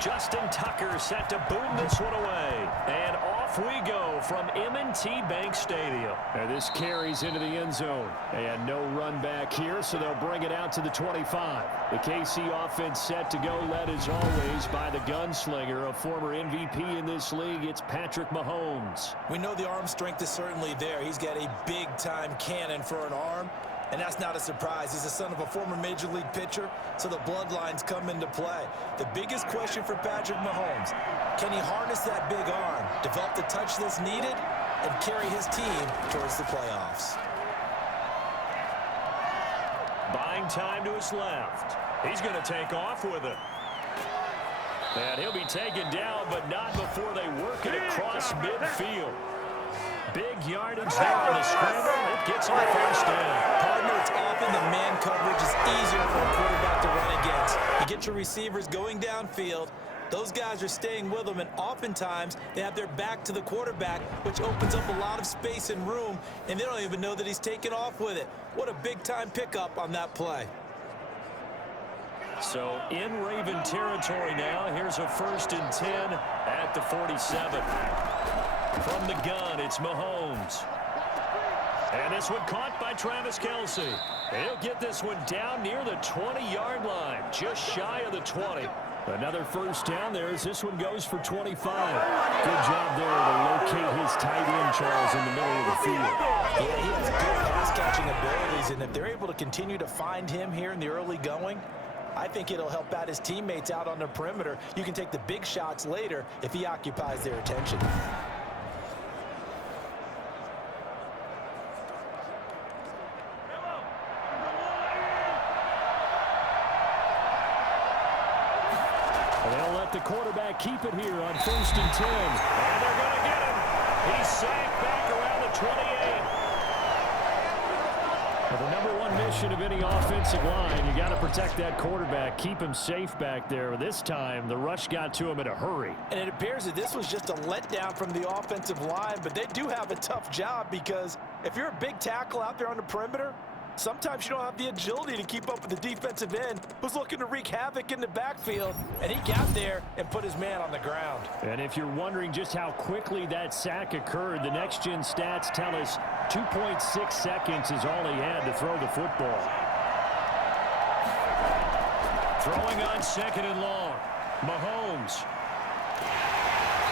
Justin Tucker set to boom this one away. And off we go from M&T Bank Stadium. And this carries into the end zone. And no run back here, so they'll bring it out to the 25. The KC offense set to go, led as always by the gunslinger, a former MVP in this league. It's Patrick Mahomes. We know the arm strength is certainly there. He's got a big-time cannon for an arm. And that's not a surprise. He's the son of a former Major League pitcher, so the bloodlines come into play. The biggest question for Patrick Mahomes, can he harness that big arm, develop the touch that's needed, and carry his team towards the playoffs? Buying time to his left. He's going to take off with it. And he'll be taken down, but not before they work it across midfield. Big yardage there on the scramble. It gets him a first down. Partner, it's often the man coverage is easier for a quarterback to run against. You get your receivers going downfield. Those guys are staying with them, and oftentimes they have their back to the quarterback, which opens up a lot of space and room, and they don't even know that he's taken off with it. What a big-time pickup on that play. So in Raven territory now. Here's a 1st and 10 at the 47. From the gun, it's Mahomes. And this one caught by Travis Kelce. He'll get this one down near the 20-yard line, just shy of the 20. Another first down there as this one goes for 25. Good job there to locate his tight end, Charles, in the middle of the field. Yeah, he has good pass-catching abilities, and if they're able to continue to find him here in the early going, I think it'll help out his teammates out on the perimeter. You can take the big shots later if he occupies their attention. They'll let the quarterback keep it here on 1st and 10. And they're going to get him. He's sacked back around the 28. Well, the number one mission of any offensive line, you got to protect that quarterback, keep him safe back there. This time, the rush got to him in a hurry. And it appears that this was just a letdown from the offensive line, but they do have a tough job because if you're a big tackle out there on the perimeter, sometimes you don't have the agility to keep up with the defensive end who's looking to wreak havoc in the backfield, and he got there and put his man on the ground. And if you're wondering just how quickly that sack occurred, the next-gen stats tell us 2.6 seconds is all he had to throw the football. Throwing on 2nd and long. Mahomes.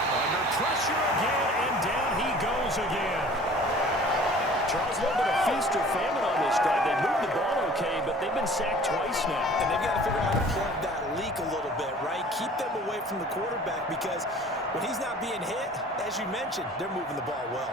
Under pressure again, and down he goes again. Charles, a little bit of feast or famine on this drive. They moved the ball okay, but they've been sacked twice now. And they've got to figure out how to plug that leak a little bit, right? Keep them away from the quarterback because when he's not being hit, as you mentioned, they're moving the ball well.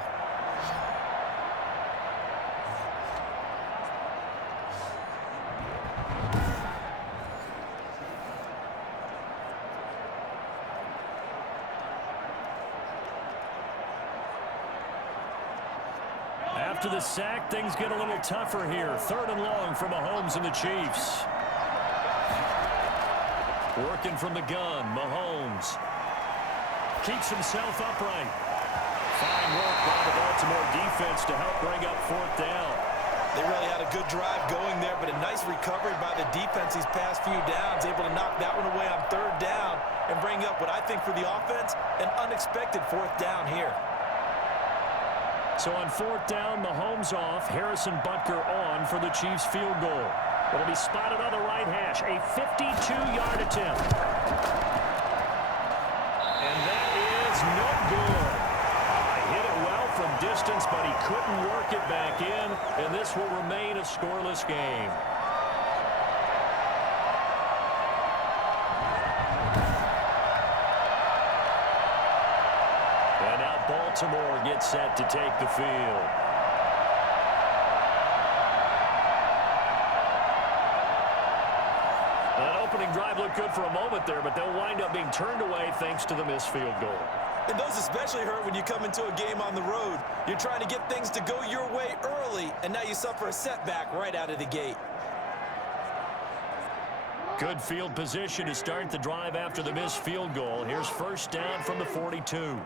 After the sack, things get a little tougher here. 3rd and long for Mahomes and the Chiefs. Working from the gun, Mahomes keeps himself upright. Fine work by the Baltimore defense to help bring up 4th down. They really had a good drive going there, but a nice recovery by the defense these past few downs, able to knock that one away on 3rd down and bring up what I think for the offense, an unexpected 4th down here. So on 4th down, Mahomes off, Harrison Butker on for the Chiefs field goal. It'll be spotted on the right hash, a 52-yard attempt. And that is no good. Hit it well from distance, but he couldn't work it back in, and this will remain a scoreless game. And now Baltimore gets set to take the field. That opening drive looked good for a moment there, but they'll wind up being turned away thanks to the missed field goal. And those especially hurt when you come into a game on the road. You're trying to get things to go your way early, and now you suffer a setback right out of the gate. Good field position to start the drive after the missed field goal. Here's 1st down from the 42.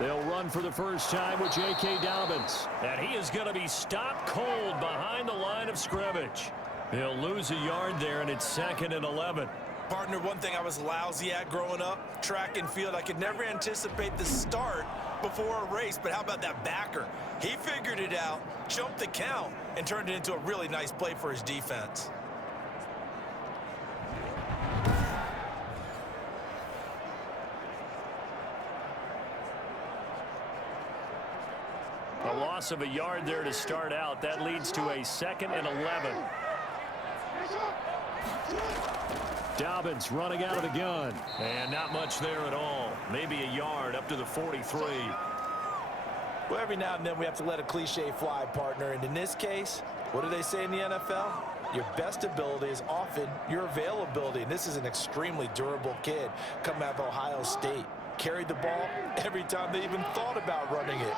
They'll run for the first time with J.K. Dobbins. And he is going to be stopped cold behind the line of scrimmage. He'll lose a yard there, and it's 2nd and 11. Partner, one thing I was lousy at growing up, track and field, I could never anticipate the start before a race, but how about that backer? He figured it out, jumped the count, and turned it into a really nice play for his defense. A loss of a yard there to start out. That leads to a 2nd and 11. Dobbins running out of the gun. And not much there at all. Maybe a yard up to the 43. Well, every now and then we have to let a cliche fly, partner. And in this case, what do they say in the NFL? Your best ability is often your availability. And this is an extremely durable kid coming out of Ohio State. Carried the ball every time they even thought about running it.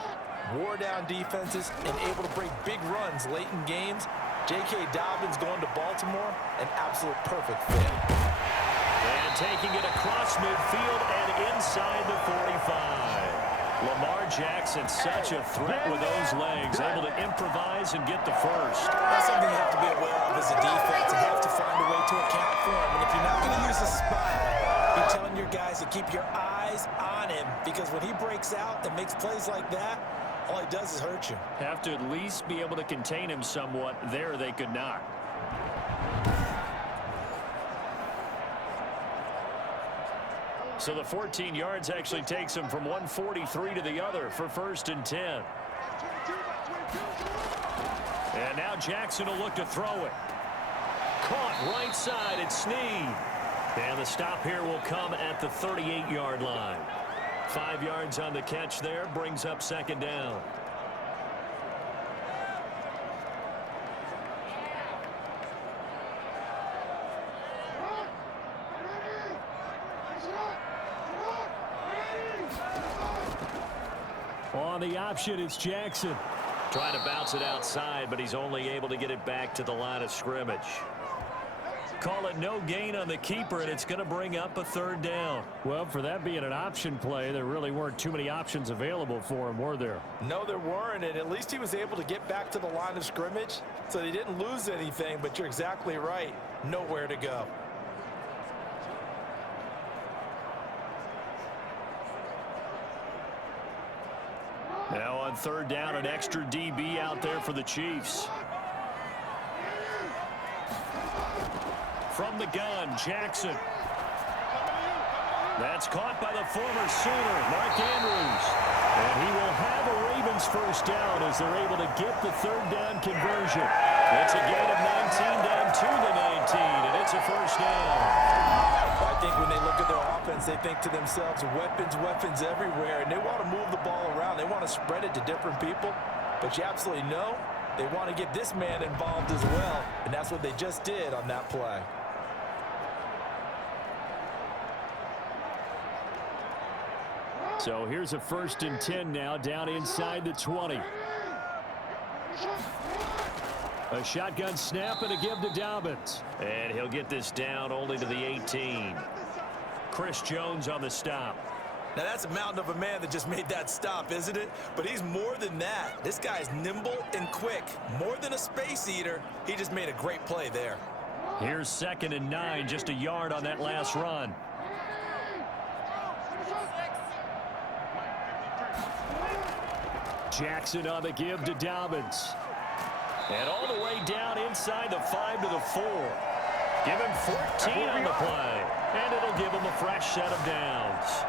Wore down defenses and able to break big runs late in games. J.K. Dobbins going to Baltimore, an absolute perfect fit. And taking it across midfield and inside the 45. Lamar Jackson, such a threat with those legs, able to improvise and get the first. That's something you have to be aware of as a defense and have to find a way to account for him. And if you're not going to use a spy, you're telling your guys to keep your eyes on him, because when he breaks out and makes plays like that, all he does is hurt you. Have to at least be able to contain him somewhat. There they could not. So the 14 yards actually takes him from 143 to the other for 1st and 10. And now Jackson will look to throw it. Caught right side at Snead. And the stop here will come at the 38-yard line. 5 yards on the catch there, brings up 2nd down. On the option, it's Jackson. Trying to bounce it outside, but he's only able to get it back to the line of scrimmage. Call it no gain on the keeper, and it's going to bring up a 3rd down. Well, for that being an option play, there really weren't too many options available for him, were there? No, there weren't, and at least he was able to get back to the line of scrimmage, so he didn't lose anything, but you're exactly right. Nowhere to go. Now on 3rd down, an extra DB out there for the Chiefs. From the gun, Jackson. That's caught by the former Sooner, Mark Andrews. And he will have a Ravens 1st down as they're able to get the 3rd down conversion. It's a gain of 19 down to the 19, and it's a 1st down. I think when they look at their offense, they think to themselves, weapons everywhere, and they want to move the ball around. They want to spread it to different people, but you absolutely know they want to get this man involved as well, and that's what they just did on that play. So here's a 1st and 10 now, down inside the 20. A shotgun snap and a give to Dobbins. And he'll get this down only to the 18. Chris Jones on the stop. Now that's a mountain of a man that just made that stop, isn't it? But he's more than that. This guy's nimble and quick. More than a space eater. He just made a great play there. Here's 2nd and 9, just a yard on that last run. Jackson on the give to Dobbins. And all the way down inside the 5 to the 4. Give him 14 on the play. And it'll give him a fresh set of downs.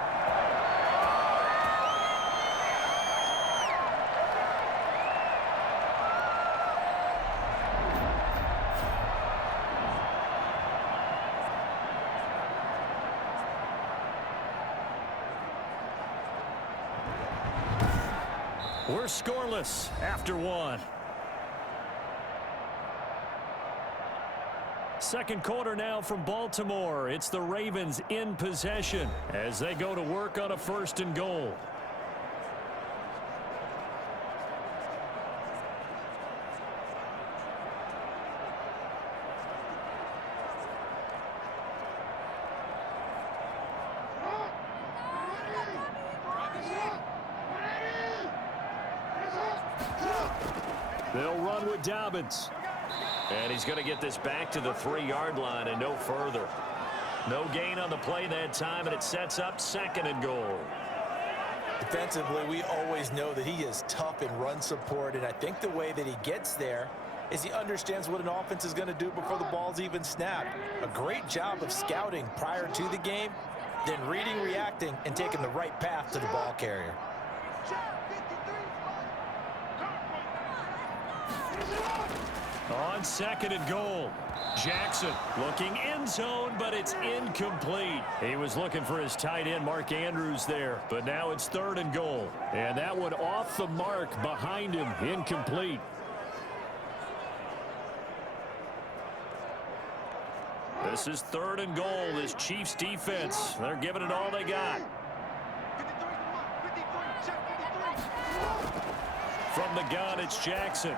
We're scoreless after 1. Second quarter now from Baltimore. It's the Ravens in possession as they go to work on a 1st and goal. They'll run with Dobbins. And he's going to get this back to the 3-yard line and no further. No gain on the play that time, and it sets up 2nd and goal. Defensively, we always know that he is tough in run support, and I think the way that he gets there is he understands what an offense is going to do before the ball's even snapped. A great job of scouting prior to the game, then reading, reacting, and taking the right path to the ball carrier. On 2nd and goal, Jackson looking end zone, but it's incomplete. He was looking for his tight end, Mark Andrews, there, but now it's 3rd and goal. And that one off the mark behind him, incomplete. This is 3rd and goal, this Chiefs defense. They're giving it all they got. From the gun, it's Jackson.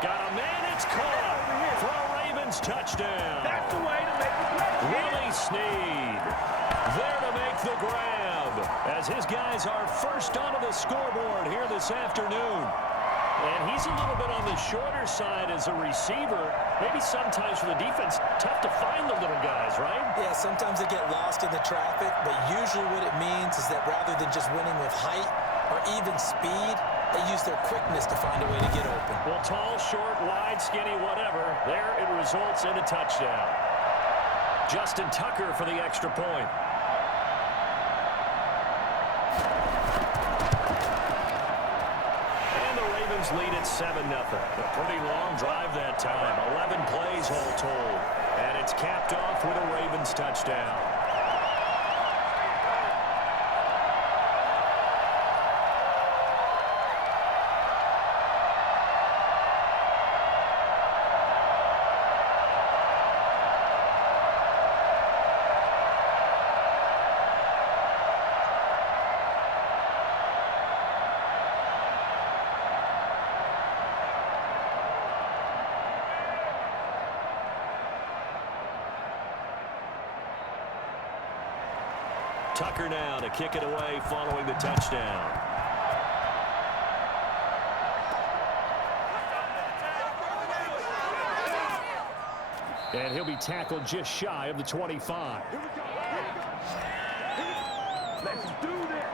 Got a man, it's caught for a Ravens touchdown. That's the way to make the play. Willie Snead there to make the grab as his guys are first onto the scoreboard here this afternoon. And he's a little bit on the shorter side as a receiver. Maybe sometimes for the defense, tough to find the little guys, right? Yeah, sometimes they get lost in the traffic, but usually what it means is that rather than just winning with height or even speed, they use their quickness to find a way to get open. Well, tall, short, wide, skinny, whatever, there it results in a touchdown. Justin Tucker for the extra point. And the Ravens lead at 7-0. A pretty long drive that time. 11 plays all told. And it's capped off with a Ravens touchdown. Tucker now to kick it away following the touchdown. And he'll be tackled just shy of the 25. Let's do this.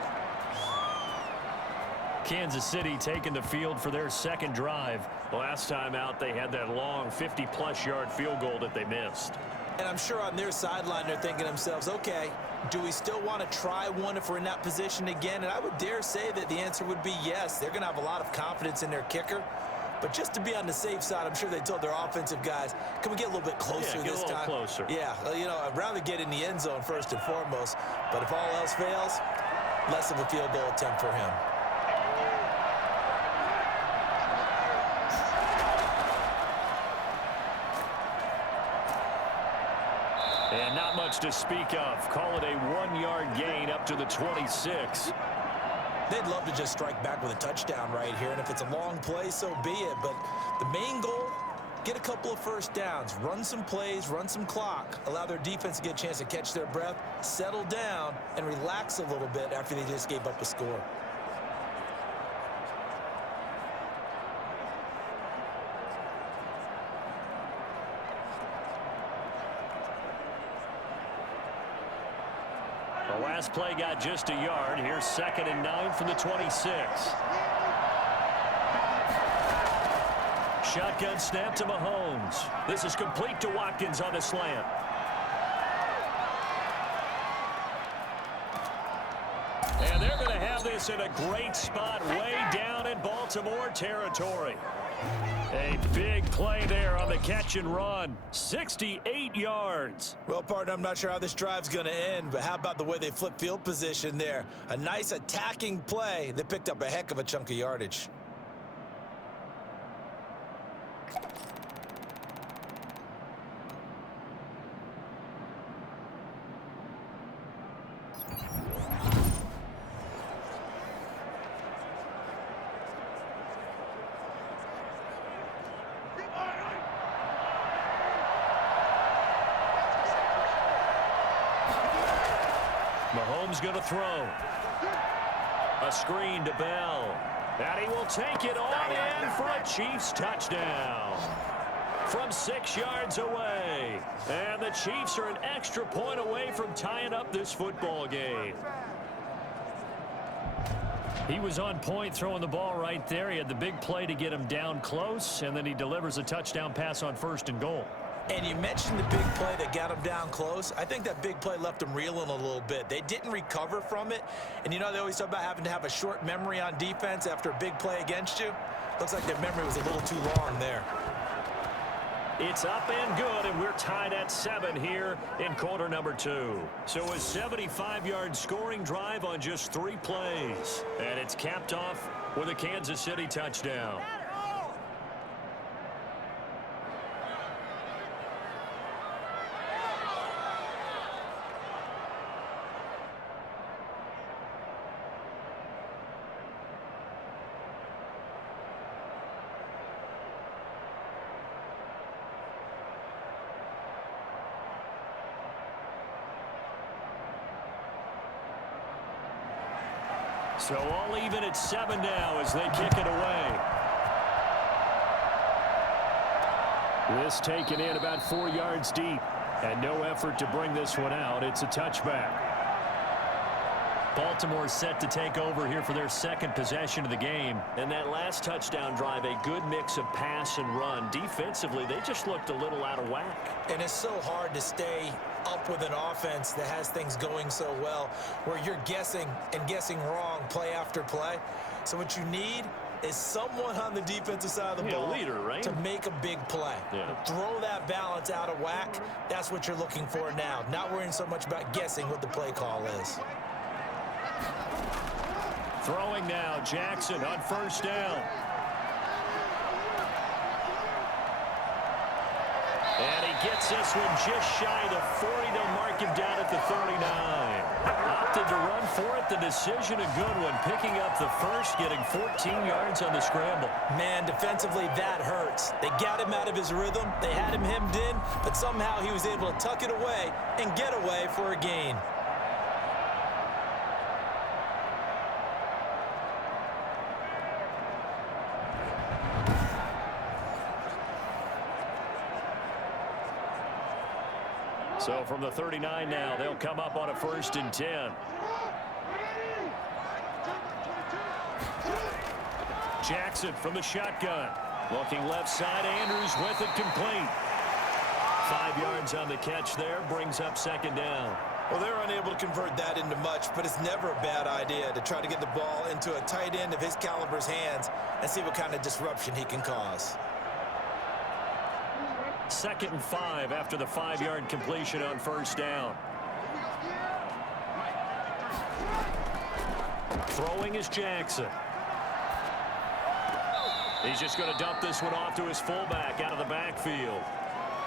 Kansas City taking the field for their 2nd drive. Last time out, they had that long 50-plus yard field goal that they missed. And I'm sure on their sideline they're thinking to themselves, okay, do we still want to try one if we're in that position again? And I would dare say that the answer would be yes. They're going to have a lot of confidence in their kicker. But just to be on the safe side, I'm sure they told their offensive guys, can we get a little bit closer this time? Closer. Yeah, well, you know, I'd rather get in the end zone first and foremost. But if all else fails, less of a field goal attempt for him. And not much to speak of. Call it a 1-yard gain up to the 26. They'd love to just strike back with a touchdown right here, and if it's a long play, so be it. But the main goal, get a couple of first downs, run some plays, run some clock, allow their defense to get a chance to catch their breath, settle down, and relax a little bit after they just gave up a score. The last play got just a yard. Here's 2nd and 9 from the 26. Shotgun snap to Mahomes. This is complete to Watkins on the slant. And they're going to have this in a great spot way down in Baltimore territory. A big play there on the catch and run. 68 yards. Well, partner, I'm not sure how this drive's going to end, but how about the way they flip field position there? A nice attacking play that picked up a heck of a chunk of yardage. Mahomes going to throw. A screen to Bell. And he will take it on in for a Chiefs touchdown. from 6 yards away. And the Chiefs are an extra point away from tying up this football game. He was on point throwing the ball right there. He had the big play to get him down close, and then he delivers a touchdown pass on 1st and goal. And you mentioned the big play that got him down close. I think that big play left him reeling a little bit. They didn't recover from it. And you know, they always talk about having to have a short memory on defense after a big play against you. Looks like their memory was a little too long there. It's up and good, and we're tied at 7 here in quarter number 2. So a 75-yard scoring drive on just 3 plays. And it's capped off with a Kansas City touchdown. So all even at 7 now as they kick it away. This taken in about 4 yards deep. And no effort to bring this one out. It's a touchback. Baltimore set to take over here for their 2nd possession of the game. And that last touchdown drive, a good mix of pass and run. Defensively, they just looked a little out of whack. And it's so hard to stay up with an offense that has things going so well, where you're guessing and guessing wrong play after play. So what you need is someone on the defensive side of the ball leader, right? to make a big play. Yeah. Throw that balance out of whack. That's what you're looking for now. Not worrying so much about guessing what the play call is. Throwing now, Jackson on 1st down. And he gets this one just shy of the 40. They'll mark him down at the 39. Opted to run for it. The decision, a good one. Picking up the 1st, getting 14 yards on the scramble. Man, defensively, that hurts. They got him out of his rhythm. They had him hemmed in, but somehow he was able to tuck it away and get away for a gain. So from the 39 now, they'll come up on a 1st and 10. Jackson from the shotgun. Looking left side, Andrews with it complete. 5 yards on the catch there, brings up 2nd down. Well, they're unable to convert that into much, but it's never a bad idea to try to get the ball into a tight end of his caliber's hands and see what kind of disruption he can cause. 2nd and 5 after the 5-yard completion on 1st down. Throwing is Jackson. He's just going to dump this one off to his fullback out of the backfield.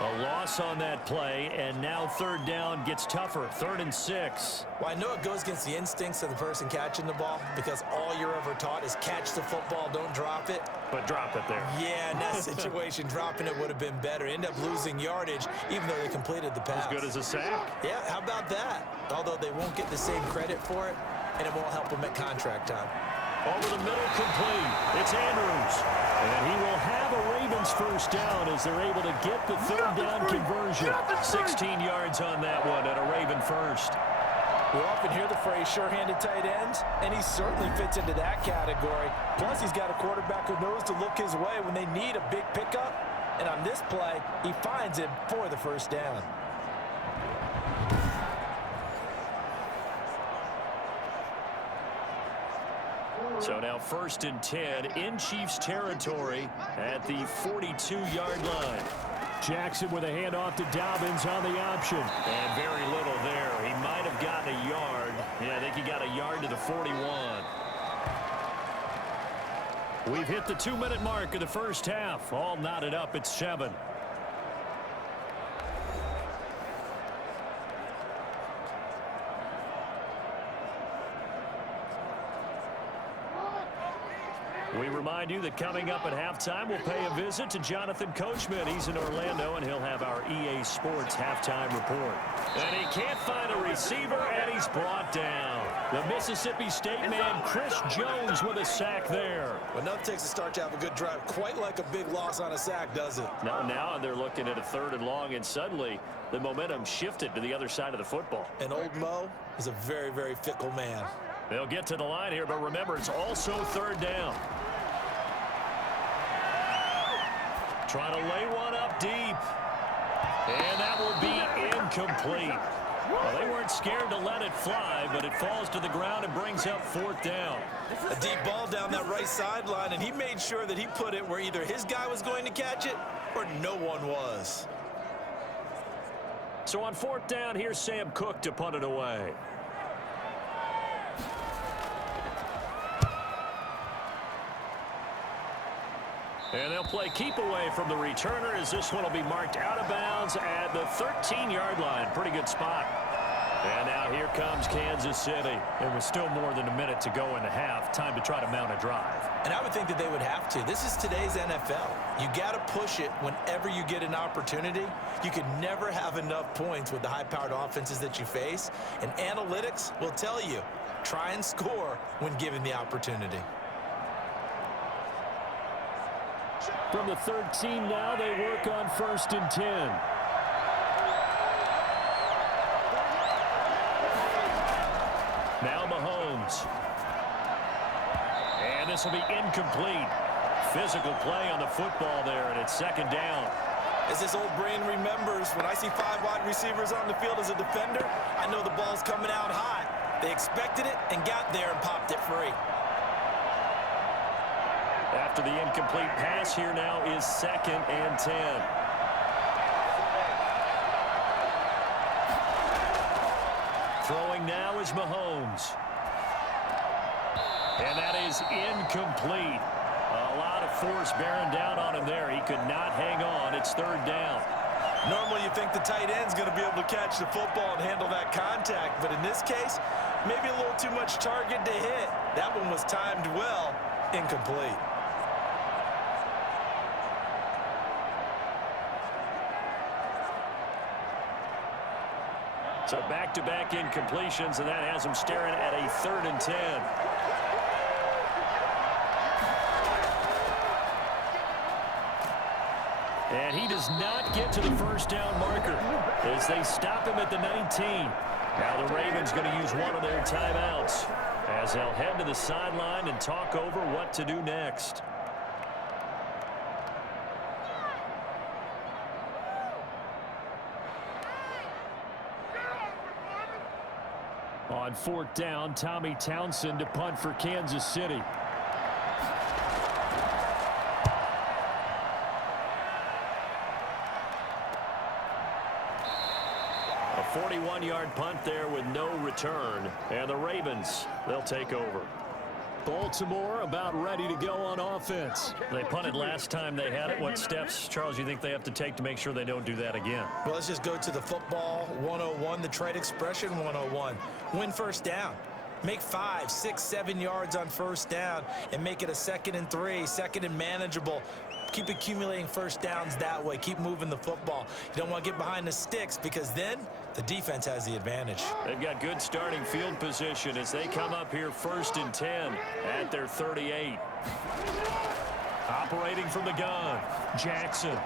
A loss on that play, and now 3rd down gets tougher. 3rd and 6. Well, I know it goes against the instincts of the person catching the ball because all you're ever taught is catch the football, don't drop it. But drop it there. Yeah, in that situation, dropping it would have been better. End up losing yardage, even though they completed the pass. As good as a sack. Yeah, how about that? Although they won't get the same credit for it, and it won't help them at contract time. Over the middle, complete. It's Andrews. And he will have a Ravens 1st down as they're able to get the 3rd down conversion. 16 yards on that one and a Raven 1st. We often hear the phrase sure-handed tight ends, and he certainly fits into that category. Plus, he's got a quarterback who knows to look his way when they need a big pickup. And on this play, he finds it for the 1st down. So now 1st and 10 in Chiefs territory at the 42-yard line. Jackson with a handoff to Dobbins on the option. And very little there. He might have gotten a yard. Yeah, I think he got a yard to the 41. We've hit the 2-minute mark of the 1st half. All knotted up at 7. We remind you that coming up at halftime, we'll pay a visit to Jonathan Coachman. He's in Orlando, and he'll have our EA Sports halftime report. And he can't find a receiver, and he's brought down. The Mississippi State man, Chris Jones, with a sack there. Well, nothing takes a start to have a good drive, quite like a big loss on a sack, does it? Now they're looking at a 3rd and long, and suddenly the momentum shifted to the other side of the football. And old Mo is a very, very fickle man. They'll get to the line here, but remember, it's also 3rd down. Trying to lay one up deep. And that will be incomplete. Well, they weren't scared to let it fly, but it falls to the ground and brings up 4th down. A deep ball down that right sideline, and he made sure that he put it where either his guy was going to catch it or no one was. So on 4th down, here's Sam Cook to punt it away. And they'll play keep away from the returner as this one will be marked out of bounds at the 13-yard line. Pretty good spot. And now here comes Kansas City. There was still more than a minute to go in the half. Time to try to mount a drive. And I would think that they would have to. This is today's NFL. You got to push it whenever you get an opportunity. You can never have enough points with the high-powered offenses that you face. And analytics will tell you, try and score when given the opportunity. From the 13 now, they work on 1st and 10. Now Mahomes. And this will be incomplete. Physical play on the football there, and it's 2nd down. As this old brain remembers, when I see 5 wide receivers on the field as a defender, I know the ball's coming out hot. They expected it and got there and popped it free. After the incomplete pass, here now is 2nd and 10. Throwing now is Mahomes. And that is incomplete. A lot of force bearing down on him there. He could not hang on. It's 3rd down. Normally you think the tight end's going to be able to catch the football and handle that contact, but in this case, maybe a little too much target to hit. That one was timed well, incomplete. So back-to-back incompletions, and that has him staring at a 3rd and 10. And he does not get to the 1st down marker as they stop him at the 19. Now the Ravens going to use one of their timeouts as they'll head to the sideline and talk over what to do next. On 4th down, Tommy Townsend to punt for Kansas City. A 41-yard punt there with no return. And the Ravens, they'll take over. Baltimore about ready to go on offense. They punted last time they had it. What steps, Charles, you think they have to take to make sure they don't do that again? Well, let's just go to the football 101, the trade expression 101. Win 1st down. Make 5, 6, 7 yards on 1st down and make it a 2nd and 3, 2nd and manageable. Keep accumulating 1st downs that way. Keep moving the football. You don't want to get behind the sticks because then the defense has the advantage. They've got good starting field position as they come up here 1st and 10 at their 38. Operating from the gun, Jackson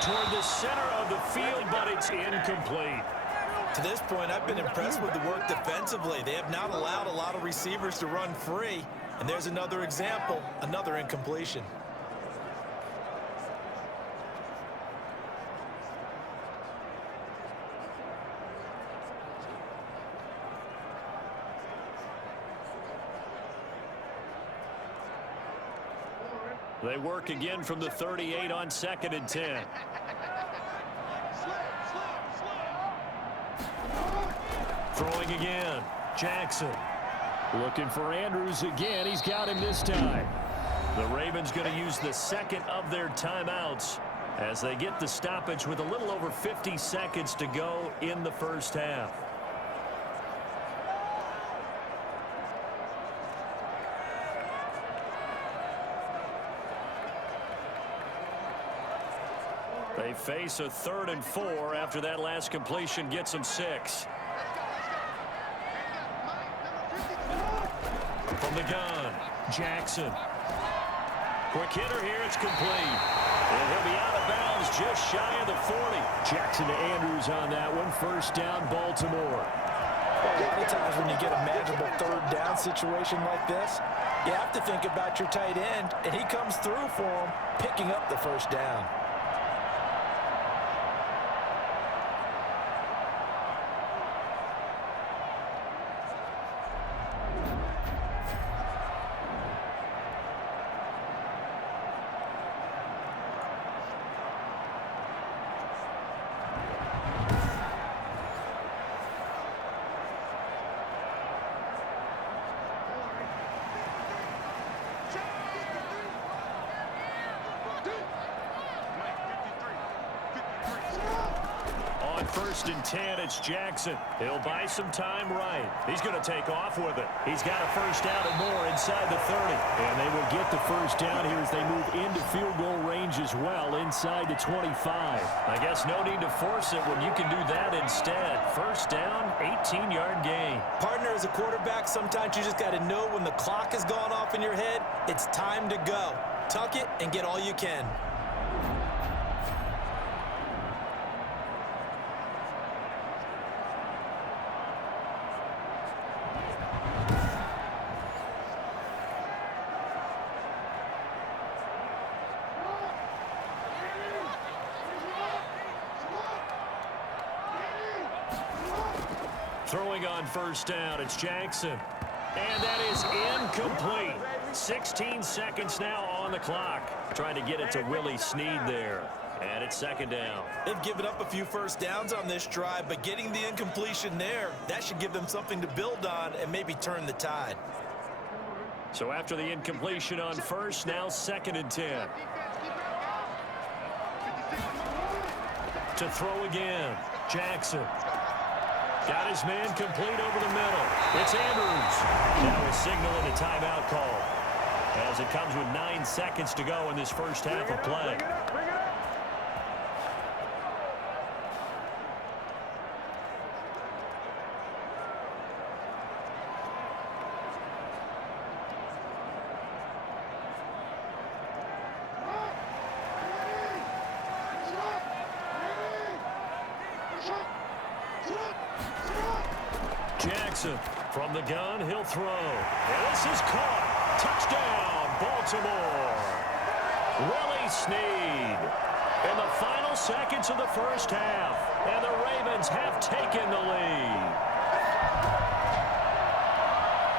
toward the center of the field, but it's incomplete. To this point, I've been impressed with the work defensively. They have not allowed a lot of receivers to run free. And there's another example, another incompletion. They work again from the 38 on 2nd and 10. Throwing again, Jackson. Looking for Andrews again. He's got him this time. The Ravens going to use the 2nd of their timeouts as they get the stoppage with a little over 50 seconds to go in the 1st half. They face a 3rd and 4 after that last completion gets them 6. From the gun, Jackson. Quick hitter here, it's complete. And he'll be out of bounds just shy of the 40. Jackson to Andrews on that one. First down, Baltimore. A lot of times when you get a manageable 3rd down situation like this, you have to think about your tight end, and he comes through for him, picking up the first down. First and 10, it's Jackson. He'll buy some time right. He's going to take off with it. He's got a first down and more inside the 30. And they will get the first down here as they move into field goal range as well, inside the 25. I guess no need to force it when you can do that instead. First down, 18-yard gain. Partner, as a quarterback, sometimes you just got to know when the clock has gone off in your head, it's time to go. Tuck it and get all you can. Throwing on first down, it's Jackson. And that is incomplete. 16 seconds now on the clock. Trying to get it to Willie Snead there. And it's 2nd down. They've given up a few first downs on this drive, but getting the incompletion there, that should give them something to build on and maybe turn the tide. So after the incompletion on first, now 2nd and 10. To throw again, Jackson. Got his man complete over the middle. It's Andrews. Now a signal and a timeout call, as it comes with 9 seconds to go in this first half of play. Jackson from the gun, he'll throw. And this is caught. Touchdown, Baltimore. Willie Snead in the final seconds of the first half. And the Ravens have taken the lead.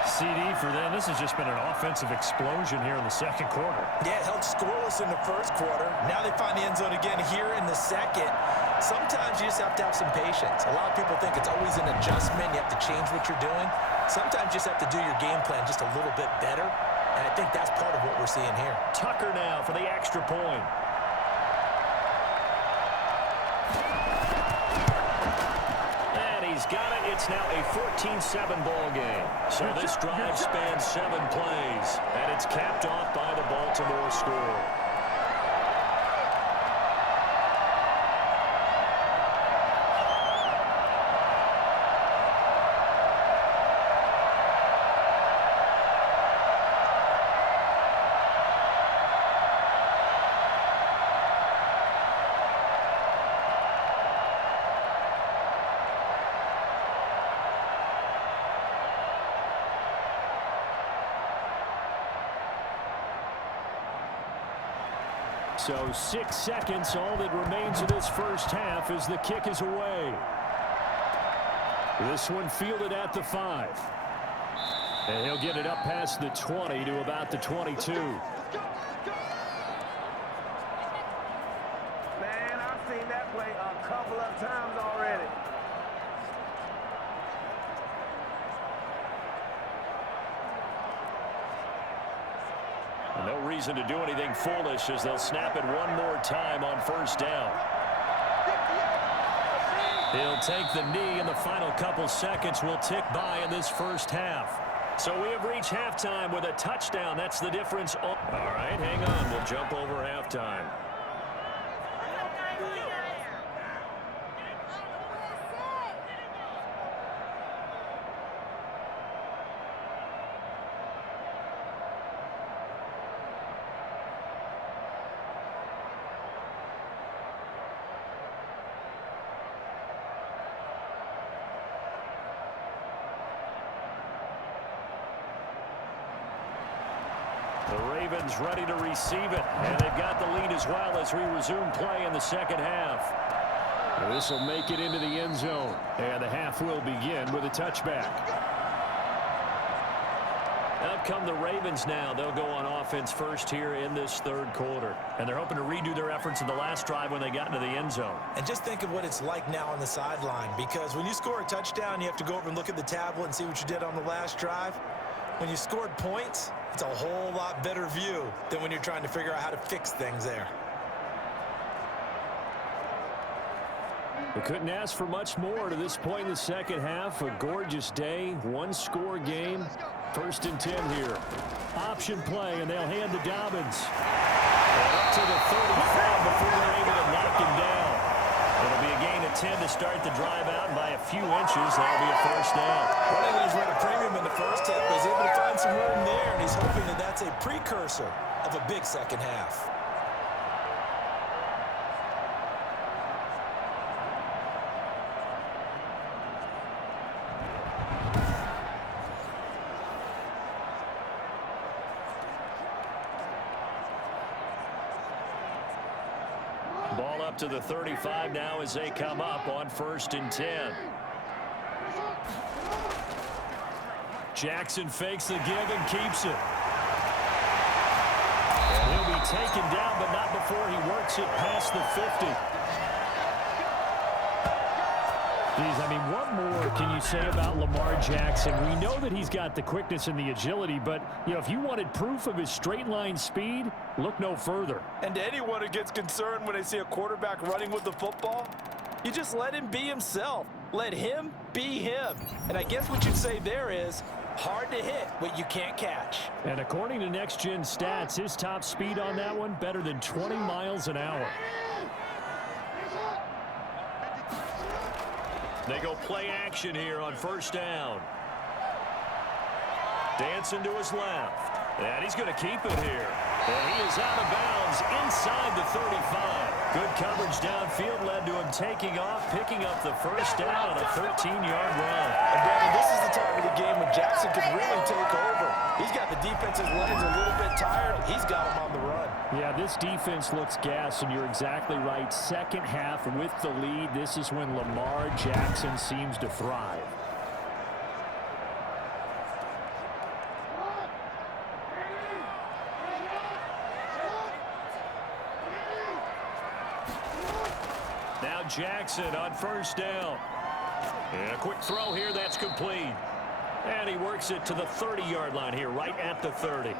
CD for them. This has just been an offensive explosion here in the 2nd quarter. Yeah, it held scoreless in the 1st quarter. Now they find the end zone again here in the 2nd. Sometimes you just have to have some patience. A lot of people think it's always an adjustment. You have to change what you're doing. Sometimes you just have to do your game plan just a little bit better. And I think that's part of what we're seeing here. Tucker now for the extra point. He's got it. It's now a 14-7 ball game. So this drive spans 7 plays, and it's capped off by the Baltimore score. So 6 seconds, all that remains of this first half as the kick is away. This one fielded at the 5. And he'll get it up past the 20 to about the 22. Man, I've seen that play a couple of times already. No reason to do anything foolish as they'll snap it one more time on first down. He'll take the knee, and the final couple seconds will tick by in this first half. So we have reached halftime with a touchdown. That's the difference. All right, hang on. We'll jump over halftime. The Ravens ready to receive it, and they've got the lead as well as we resume play in the second half. This will make it into the end zone, and the half will begin with a touchback. Out come the Ravens now. They'll go on offense first here in this third quarter. And they're hoping to redo their efforts in the last drive when they got into the end zone. And just think of what it's like now on the sideline, because when you score a touchdown, you have to go over and look at the tablet and see what you did on the last drive. When you scored points, it's a whole lot better view than when you're trying to figure out how to fix things there. We couldn't ask for much more to this point in the second half. A gorgeous day, one-score game. 1st and 10 here. Option play, and they'll hand to Dobbins. And up to the 35 before they're able to knock him down. It'll be a gain of 10 to start the drive out, and by a few inches, that'll be a first down. Running lanes ran a premium in the first half, but he's able to find some room there, and he's hoping that that's a precursor of a big second half. Ball up to the 35 now as they come up on 1st and 10. Jackson fakes the give and keeps it. And he'll be taken down, but not before he works it past the 50. Geez, I mean, what more can you say about Lamar Jackson? We know that he's got the quickness and the agility, but, you know, if you wanted proof of his straight-line speed, look no further. And to anyone who gets concerned when they see a quarterback running with the football, you just let him be himself. Let him be him. And I guess what you'd say there is hard to hit what you can't catch. And according to Next Gen Stats, his top speed on that one, better than 20 miles an hour. They go play action here on 1st down. Dancing to his left. And he's going to keep it here. And he is out of bounds inside the 35. Good coverage downfield led to him taking off, picking up the first down on a 13-yard run. And Brandon, this is the time of the game when Jackson could really take over. He's got the defense's legs a little bit tired. He's got him on the run. Yeah, this defense looks gassed, and you're exactly right. Second half with the lead, this is when Lamar Jackson seems to thrive. Now Jackson on 1st down. And a quick throw here, that's complete. And he works it to the 30-yard line here, right at the 30.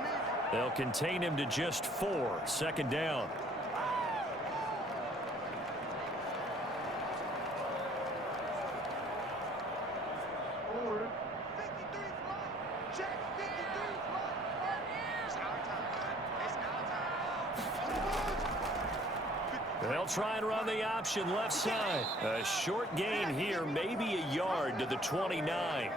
They'll contain him to just 4. 2nd down. They'll try and run the option left side. A short gain here, maybe a yard to the 29.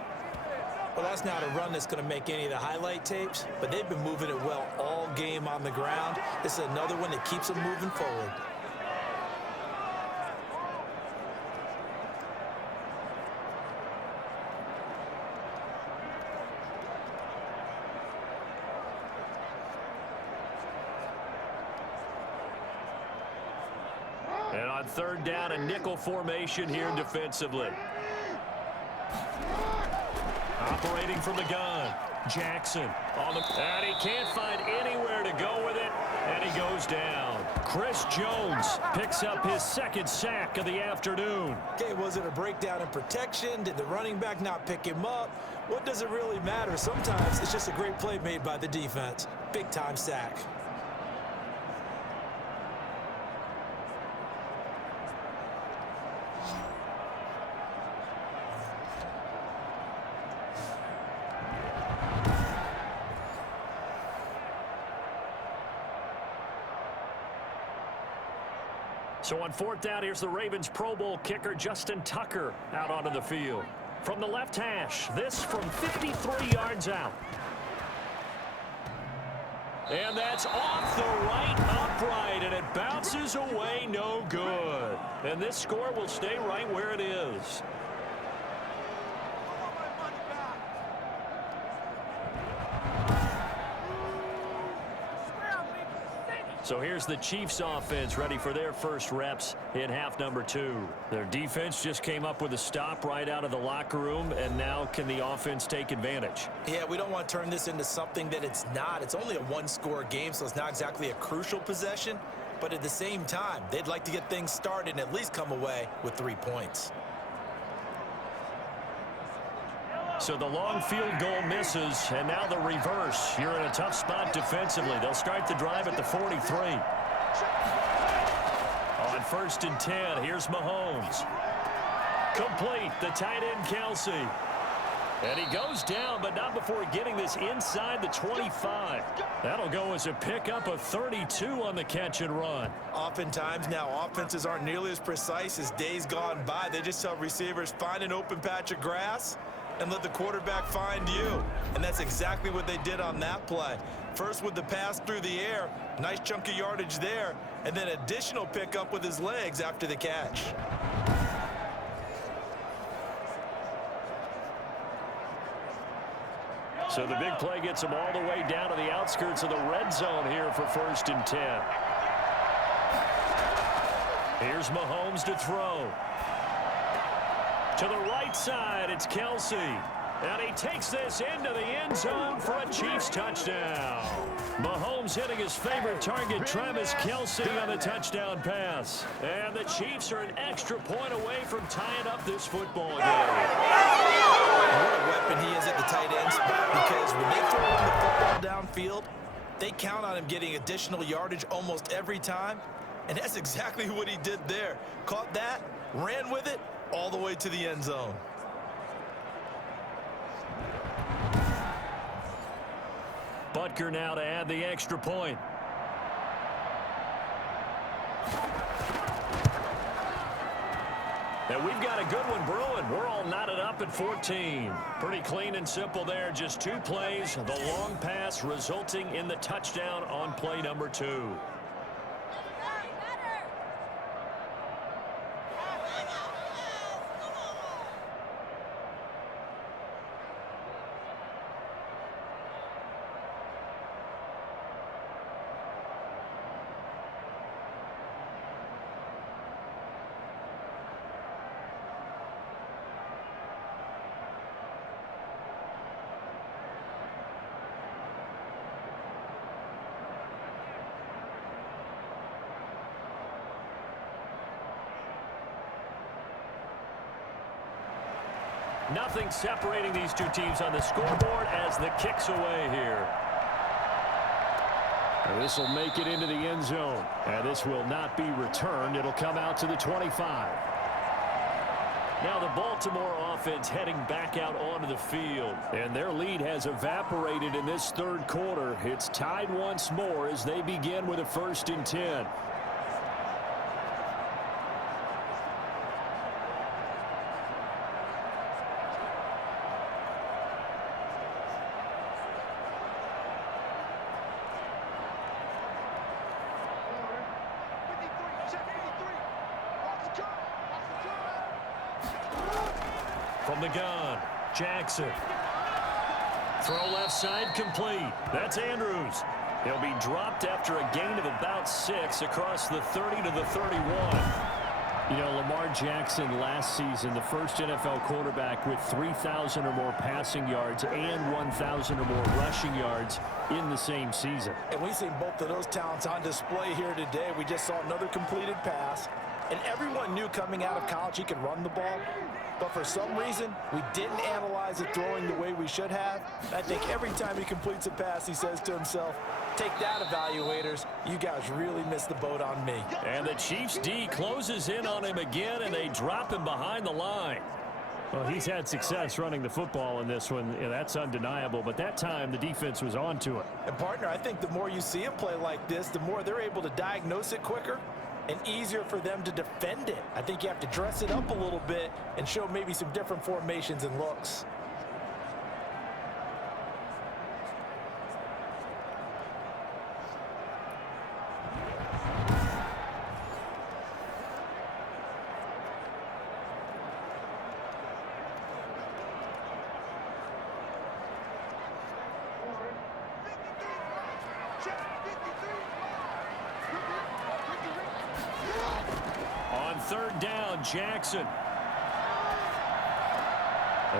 Well, that's not a run that's going to make any of the highlight tapes, but they've been moving it well all game on the ground. This is another one that keeps them moving forward. And on 3rd down, a nickel formation here defensively. Operating from the gun. Jackson on the... And he can't find anywhere to go with it. And he goes down. Chris Jones picks up his 2nd sack of the afternoon. Okay, was it a breakdown in protection? Did the running back not pick him up? What does it really matter? Sometimes it's just a great play made by the defense. Big-time sack. So on 4th down, here's the Ravens Pro Bowl kicker Justin Tucker out onto the field. From the left hash, this from 53 yards out. And that's off the right upright, and it bounces away no good. And this score will stay right where it is. So here's the Chiefs offense ready for their first reps in half number 2. Their defense just came up with a stop right out of the locker room, and now can the offense take advantage? Yeah, we don't want to turn this into something that it's not. It's only a one-score game, so it's not exactly a crucial possession. But at the same time, they'd like to get things started and at least come away with 3 points. So the long field goal misses, and now the reverse. You're in a tough spot defensively. They'll start the drive at the 43. On 1st and 10, here's Mahomes. Complete, the tight end Kelsey. And he goes down, but not before getting this inside the 25. That'll go as a pickup of 32 on the catch and run. Oftentimes now, offenses aren't nearly as precise as days gone by. They just tell receivers, find an open patch of grass and let the quarterback find you. And that's exactly what they did on that play. First with the pass through the air, nice chunk of yardage there, and then additional pickup with his legs after the catch. So the big play gets them all the way down to the outskirts of the red zone here for 1st and 10. Here's Mahomes to throw. To the right side, it's Kelsey. And he takes this into the end zone for a Chiefs touchdown. Mahomes hitting his favorite target, Travis Kelsey, on the touchdown pass. And the Chiefs are an extra point away from tying up this football game. What a weapon he is at the tight end spot, because when they throw him the football downfield, they count on him getting additional yardage almost every time. And that's exactly what he did there. Caught that, ran with it, all the way to the end zone. Butker now to add the extra point. And we've got a good one brewing. We're all knotted up at 14. Pretty clean and simple there. Just 2 plays. The long pass resulting in the touchdown on play number 2. Nothing separating these two teams on the scoreboard as the kick's away here. This will make it into the end zone. And this will not be returned. It'll come out to the 25. Now the Baltimore offense heading back out onto the field. And their lead has evaporated in this 3rd quarter. It's tied once more as they begin with a 1st and 10. From the gun, Jackson. Throw left side complete. That's Andrews. He'll be dropped after a gain of about 6 across the 30 to the 31. You know, Lamar Jackson last season, the first NFL quarterback with 3,000 or more passing yards and 1,000 or more rushing yards in the same season. And we've seen both of those talents on display here today. We just saw another completed pass. And everyone knew coming out of college he could run the ball. But for some reason, we didn't analyze it throwing the way we should have. I think every time he completes a pass, he says to himself, take that, evaluators. You guys really missed the boat on me. And the Chiefs D closes in on him again, and they drop him behind the line. Well, he's had success running the football in this one. Yeah, that's undeniable. But that time, the defense was on to it. And, partner, I think the more you see him play like this, the more they're able to diagnose it quicker and easier for them to defend it. I think you have to dress it up a little bit and show maybe some different formations and looks. On third down, Jackson.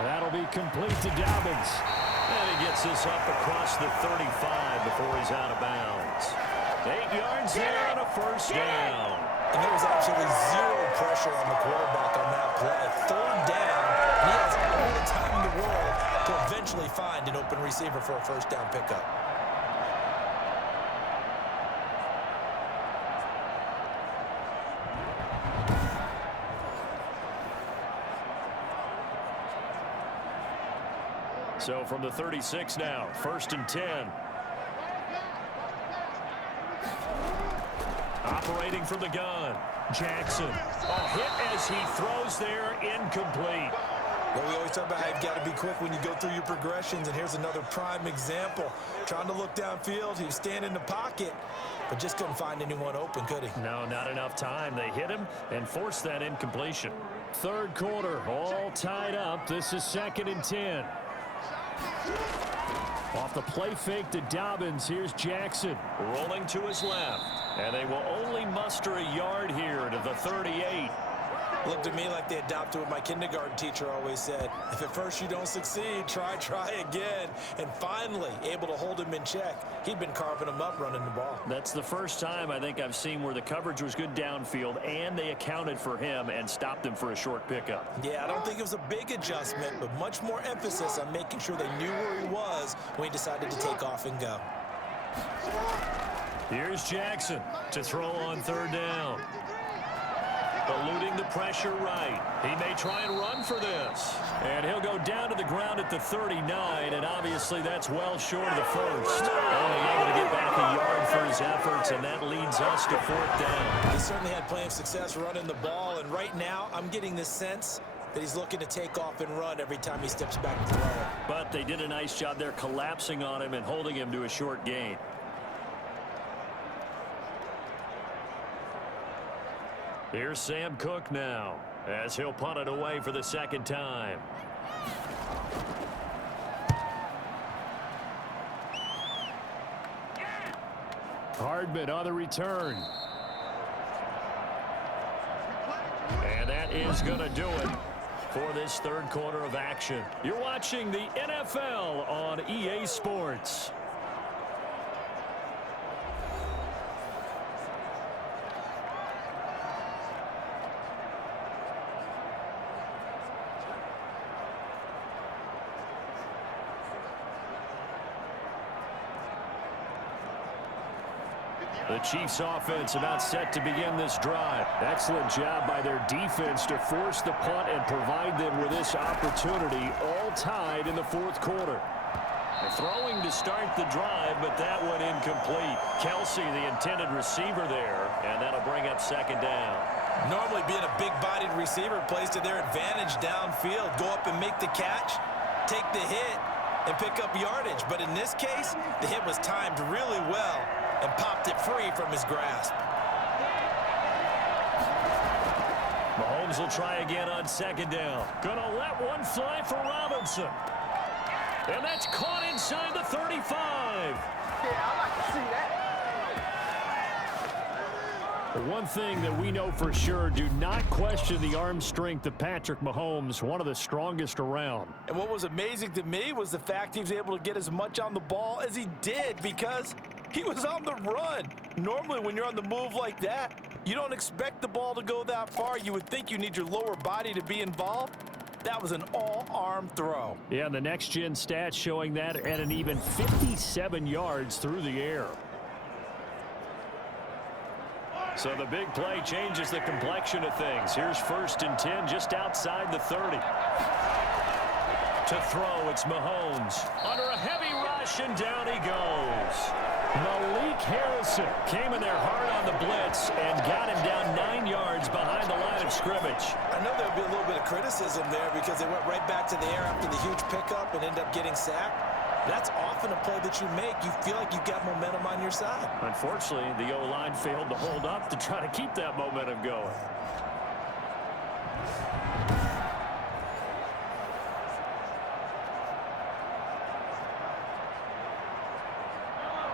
That'll be complete to Dobbins. And he gets this up across the 35 before he's out of bounds. 8 yards there and a first down. And there was absolutely zero pressure on the quarterback on that play. Third down, and he has all the time in the world to eventually find an open receiver for a first down pickup. So from the 36 now, 1st and 10. Operating from the gun, Jackson. A hit as he throws there, incomplete. Well, we always talk about how you've got to be quick when you go through your progressions, and here's another prime example. Trying to look downfield, he was standing in the pocket, but just couldn't find anyone open, could he? No, not enough time. They hit him and forced that incompletion. Third quarter, all tied up. This is 2nd and 10. Off the play fake to Dobbins, here's Jackson. Rolling to his left, and they will only muster a yard here to the 38. Looked to me like they adopted what my kindergarten teacher always said. If at first you don't succeed, try again. And finally, able to hold him in check. He'd been carving him up running the ball. That's the first time I think I've seen where the coverage was good downfield, and they accounted for him and stopped him for a short pickup. Yeah, I don't think it was a big adjustment, but much more emphasis on making sure they knew where he was when he decided to take off and go. Here's Jackson to throw on third down. Eluding the pressure right. He may try and run for this. And he'll go down to the ground at the 39, and obviously that's well short of the first. Only able to get back a yard for his efforts, and that leads us to 4th down. He certainly had plenty of success running the ball, and right now I'm getting the sense that he's looking to take off and run every time he steps back to throw it. But they did a nice job there collapsing on him and holding him to a short gain. Here's Sam Cook now, as he'll punt it away for the 2nd time. Hardman on the return. And that is going to do it for this third quarter of action. You're watching the NFL on EA Sports. The Chiefs offense about set to begin this drive. Excellent job by their defense to force the punt and provide them with this opportunity, all tied in the 4th quarter. Throwing to start the drive, but that one incomplete. Kelsey, the intended receiver there, and that'll bring up 2nd down. Normally being a big-bodied receiver plays to their advantage downfield. Go up and make the catch, take the hit, and pick up yardage. But in this case, the hit was timed really well and popped it free from his grasp. Mahomes will try again on 2nd down. Gonna let one fly for Robinson. And that's caught inside the 35. Yeah, I like to see that. The one thing that we know for sure, do not question the arm strength of Patrick Mahomes, one of the strongest around. And what was amazing to me was the fact he was able to get as much on the ball as he did because he was on the run. Normally, when you're on the move like that, you don't expect the ball to go that far. You would think you need your lower body to be involved. That was an all-arm throw. Yeah, and the next-gen stats showing that at an even 57 yards through the air. So the big play changes the complexion of things. Here's 1st and 10 just outside the 30. To throw, it's Mahomes. Under a heavy rush, and down he goes. Malik Harrison came in there hard on the blitz and got him down 9 yards behind the line of scrimmage. I know there would be a little bit of criticism there because they went right back to the air after the huge pickup and ended up getting sacked. That's often a play that you make. You feel like you've got momentum on your side. Unfortunately, the O-line failed to hold up to try to keep that momentum going.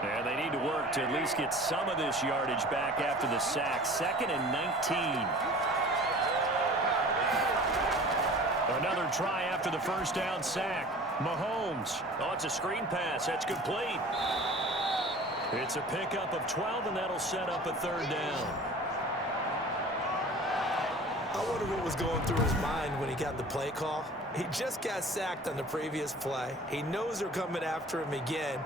And they need to work to at least get some of this yardage back after the sack. 2nd and 19. Another try after the first down sack. Mahomes. Oh, it's a screen pass. That's complete. It's a pickup of 12, and that'll set up a 3rd down. I wonder what was going through his mind when he got the play call. He just got sacked on the previous play. He knows they're coming after him again.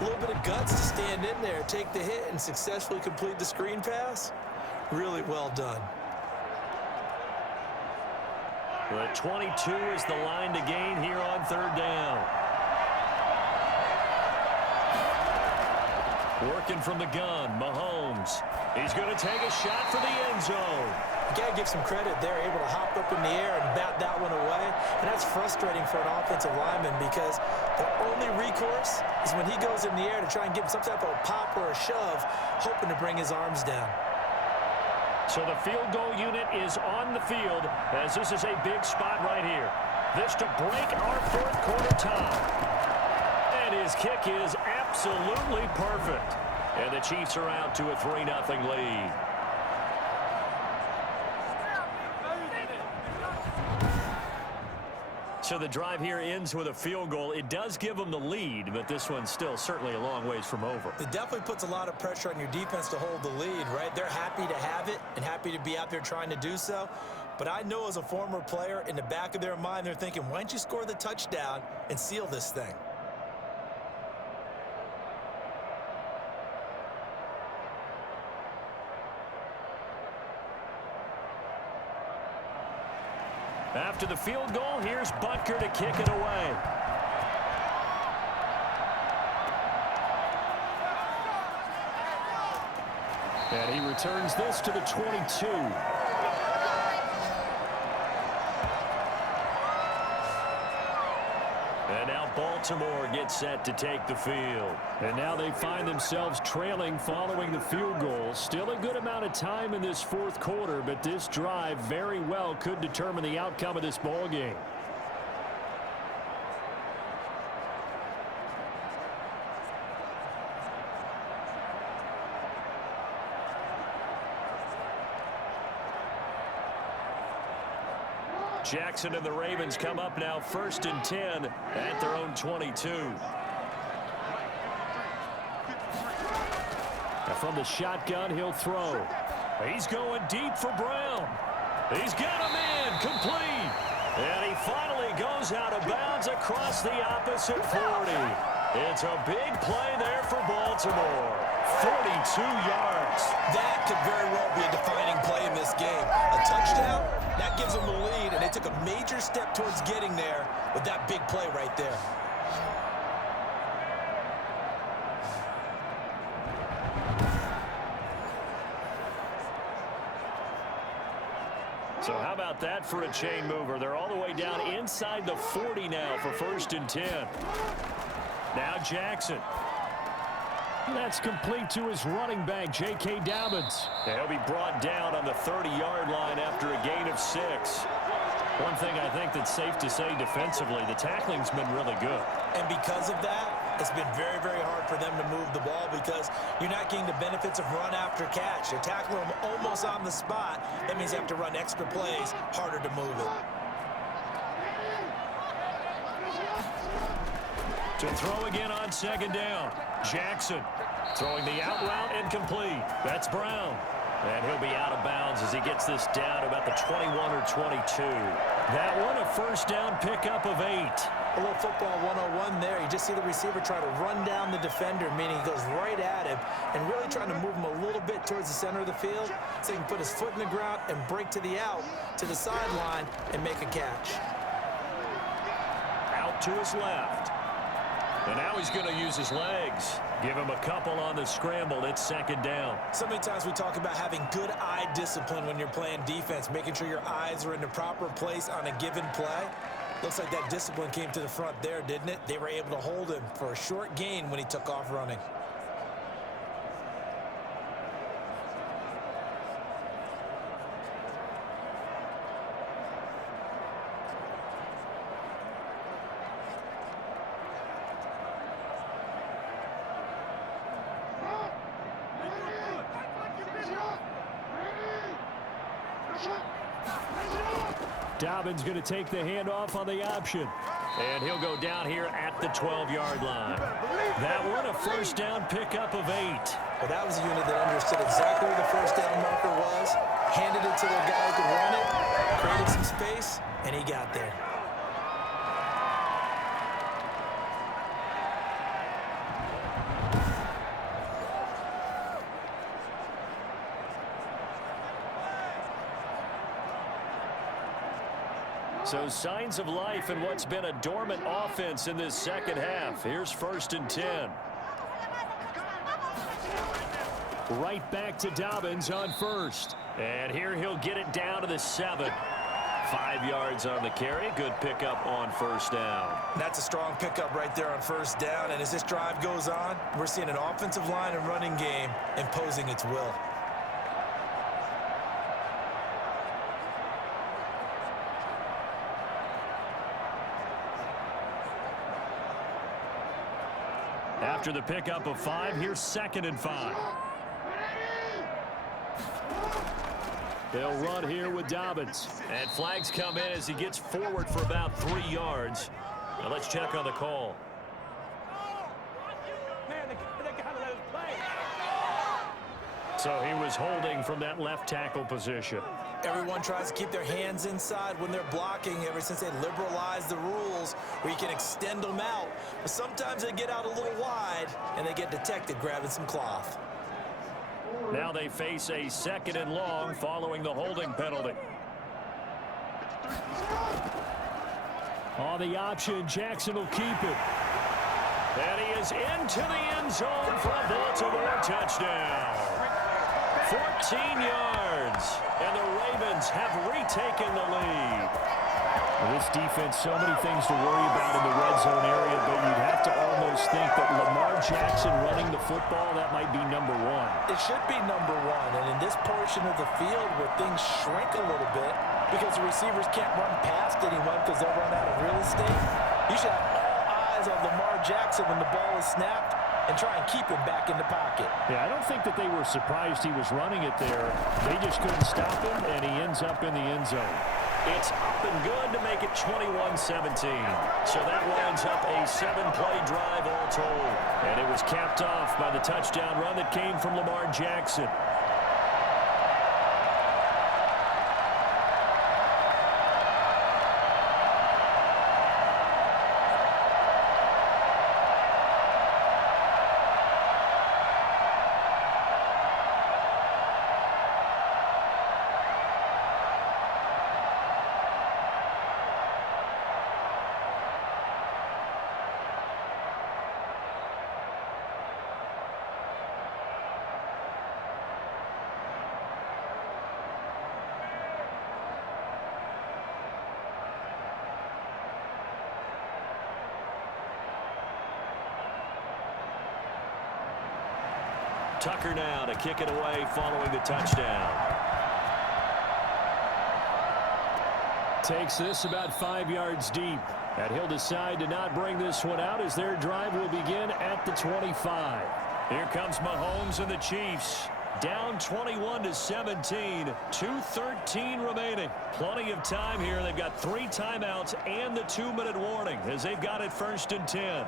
A little bit of guts to stand in there, take the hit, and successfully complete the screen pass. Really well done. The 22 is the line to gain here on 3rd down. Working from the gun, Mahomes. He's going to take a shot for the end zone. You got to give some credit. They're able to hop up in the air and bat that one away. And that's frustrating for an offensive lineman because the only recourse is when he goes in the air to try and get some type of a pop or a shove, hoping to bring his arms down. So the field goal unit is on the field as this is a big spot right here. This to break our 4th quarter tie. And his kick is absolutely perfect. And the Chiefs are out to a 3-0 lead. So the drive here ends with a field goal. It does give them the lead, but this one's still certainly a long ways from over. It definitely puts a lot of pressure on your defense to hold the lead, right? They're happy to have it and happy to be out there trying to do so. But I know as a former player, in the back of their mind, they're thinking, why don't you score the touchdown and seal this thing? After the field goal, here's Butker to kick it away. And he returns this to the 22. And now Baltimore gets set to take the field. And now they find themselves trailing following the field goal. Still a good amount of time in this 4th quarter, but this drive very well could determine the outcome of this ball game. Jackson and the Ravens come up now 1st and 10 at their own 22. Now from the shotgun, he'll throw. He's going deep for Brown. He's got him in, complete. And he finally goes out of bounds across the opposite 40. It's a big play there for Baltimore. 42 yards. That could very well be a defining play in this game. A touchdown, that gives them the lead, and they took a major step towards getting there with that big play right there. So how about that for a chain mover? They're all the way down inside the 40 now for 1st and 10. Now Jackson. That's complete to his running back, J.K. Dobbins. He'll be brought down on the 30-yard line after a gain of 6. One thing I think that's safe to say defensively, the tackling's been really good. And because of that, it's been very, very hard for them to move the ball because you're not getting the benefits of run after catch. You're tackling them almost on the spot. That means you have to run extra plays, harder to move it. To throw again on 2nd down. Jackson throwing the out route incomplete. That's Brown. And he'll be out of bounds as he gets this down to about the 21 or 22. That one a 1st down pickup of 8. A little football 101 there. You just see the receiver try to run down the defender, meaning he goes right at him and really trying to move him a little bit towards the center of the field so he can put his foot in the ground and break to the out, to the sideline, and make a catch. Out to his left. And now he's going to use his legs. Give him a couple on the scramble. It's 2nd down. So many times we talk about having good eye discipline when you're playing defense, making sure your eyes are in the proper place on a given play. Looks like that discipline came to the front there, didn't it? They were able to hold him for a short gain when he took off running. Dobbins going to take the handoff on the option. And he'll go down here at the 12-yard line. That one, a first down pickup of 8. Well, that was a unit that understood exactly where the first down marker was, handed it to their guy who could run it, created some space, and he got there. So signs of life in what's been a dormant offense in this second half. Here's 1st and 10. Right back to Dobbins on first. And here he'll get it down to the 7. 5 yards on the carry. Good pickup on first down. That's a strong pickup right there on first down. And as this drive goes on, we're seeing an offensive line and running game imposing its will. After the pickup of 5, here's 2nd and 5. They'll run here with Dobbins. And flags come in as he gets forward for about 3 yards. Now let's check on the call. So he was holding from that left tackle position. Everyone tries to keep their hands inside when they're blocking ever since they liberalized the rules where you can extend them out. But sometimes they get out a little wide and they get detected grabbing some cloth. Now they face a 2nd and long following the holding penalty. On the option, Jackson will keep it. And he is into the end zone for a Baltimore touchdown. 14 yards, and the Ravens have retaken the lead. This defense, so many things to worry about in the red zone area, but you'd have to almost think that Lamar Jackson running the football, that might be number 1. It should be number 1, and in this portion of the field where things shrink a little bit because the receivers can't run past anyone because they'll run out of real estate, you should have all eyes on Lamar Jackson when the ball is snapped and try and keep him back in the pocket. Yeah, I don't think that they were surprised he was running it there. They just couldn't stop him, and he ends up in the end zone. It's up and good to make it 21-17. So that winds up a 7-play drive all told. And it was capped off by the touchdown run that came from Lamar Jackson. Tucker now to kick it away following the touchdown. Takes this about 5 yards deep. And he'll decide to not bring this one out as their drive will begin at the 25. Here comes Mahomes and the Chiefs. Down 21-17. 2:13 remaining. Plenty of time here. They've got 3 timeouts and the 2-minute warning as they've got it 1st and 10.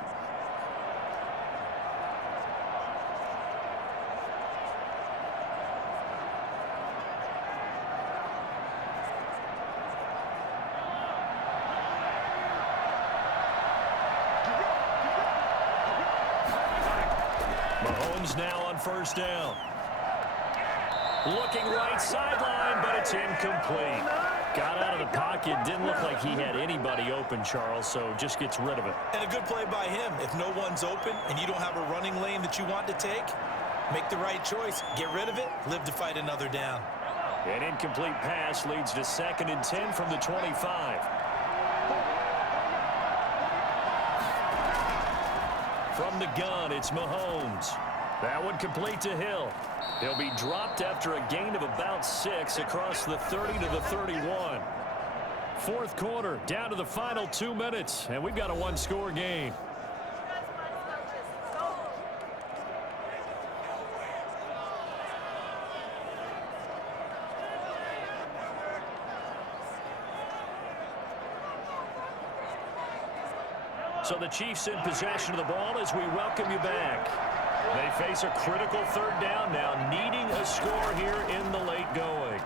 Mahomes now on 1st down. Looking right sideline, but it's incomplete. Got out of the pocket. Didn't look like he had anybody open, Charles, so just gets rid of it. And a good play by him. If no one's open and you don't have a running lane that you want to take, make the right choice. Get rid of it. Live to fight another down. An incomplete pass leads to 2nd and 10 from the 25. From the gun, it's Mahomes. That one complete to Hill. He'll be dropped after a gain of about 6 across the 30 to the 31. 4th quarter, down to the final 2 minutes, and we've got a 1-score game. So the Chiefs in possession of the ball as we welcome you back. They face a critical third down now, needing a score here in the late going.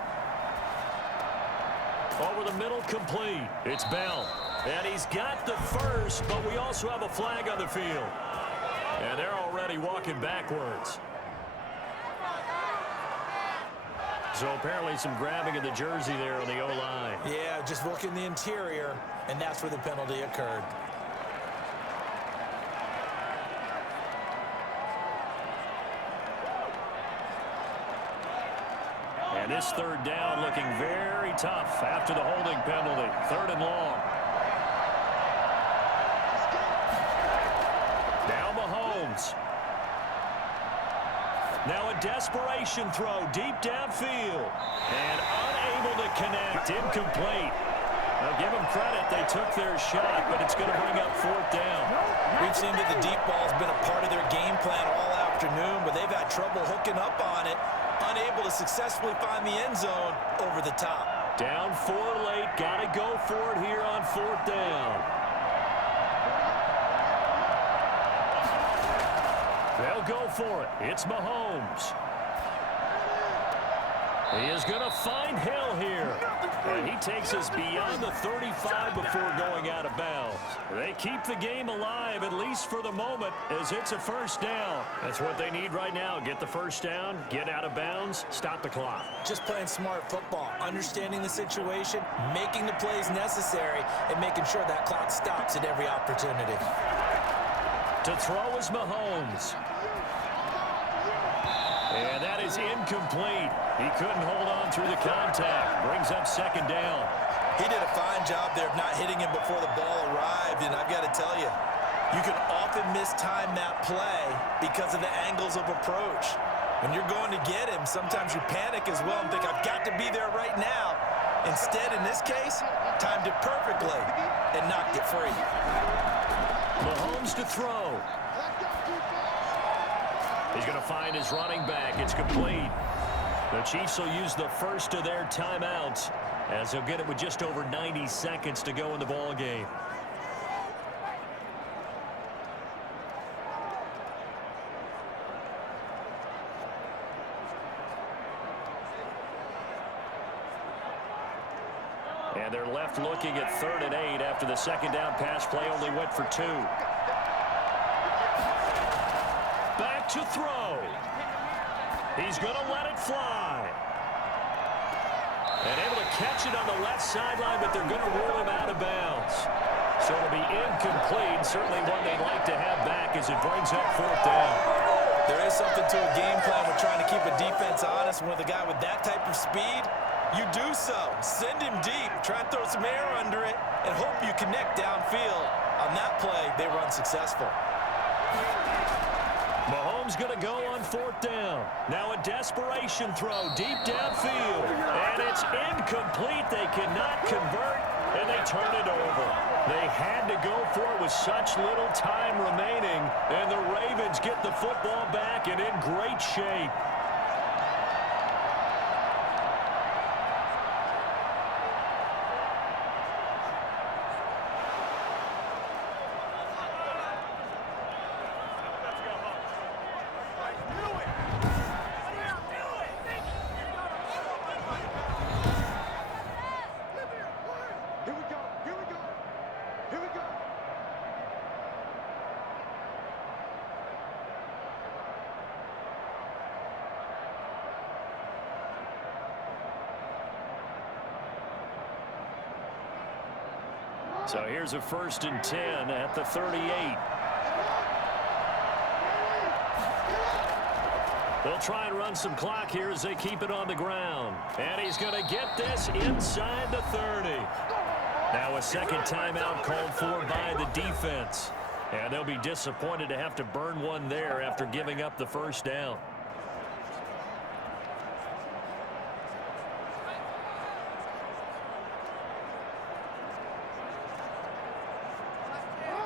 Over the middle, complete. It's Bell. And he's got the first, but we also have a flag on the field. And they're already walking backwards. So apparently some grabbing of the jersey there on the O-line. Yeah, just working the interior, and that's where the penalty occurred. And this third down looking very tough after the holding penalty. 3rd and long. Now Mahomes. Now a desperation throw deep downfield. And unable to connect. Incomplete. Now give them credit. They took their shot, but it's going to bring up 4th down. We've seen that the deep ball has been a part of their game plan all afternoon, but they've had trouble hooking up on it. Unable to successfully find the end zone over the top. Down 4 late. Got to go for it here on 4th down. They'll go for it. It's Mahomes. He is going to find Hill here. And he takes us beyond the 35 before going out of bounds. They keep the game alive, at least for the moment, as it's a 1st down. That's what they need right now. Get the 1st down, get out of bounds, stop the clock. Just playing smart football, understanding the situation, making the plays necessary, and making sure that clock stops at every opportunity. To throw is Mahomes. And that is incomplete. He couldn't hold on through the contact. Brings up 2nd down. He did a fine job there of not hitting him before the ball arrived, and I've got to tell you, you can often mistime that play because of the angles of approach. When you're going to get him, sometimes you panic as well and think, I've got to be there right now. Instead, in this case, timed it perfectly and knocked it free. Mahomes to throw. He's going to find his running back. It's complete. The Chiefs will use the first of their timeouts as they'll get it with just over 90 seconds to go in the ball game. And they're left looking at 3rd and 8 after the 2nd down pass play only went for 2. Back to throw. He's going to let it fly. And able to catch it on the left sideline, but they're going to rule him out of bounds. So it'll be incomplete. Certainly one they'd like to have back as it brings up 4th down. There is something to a game plan with trying to keep a defense honest. With a guy with that type of speed, you do so. Send him deep. Try and throw some air under it and hope you connect downfield. On that play, they were unsuccessful. Mahomes going to go on 4th down. Now a desperation throw deep downfield. And it's incomplete. They cannot convert, and they turn it over. They had to go for it with such little time remaining, and the Ravens get the football back and in great shape. So here's a 1st and 10 at the 38. They'll try and run some clock here as they keep it on the ground. And he's going to get this inside the 30. Now a 2nd timeout called for by the defense. And they'll be disappointed to have to burn one there after giving up the 1st down.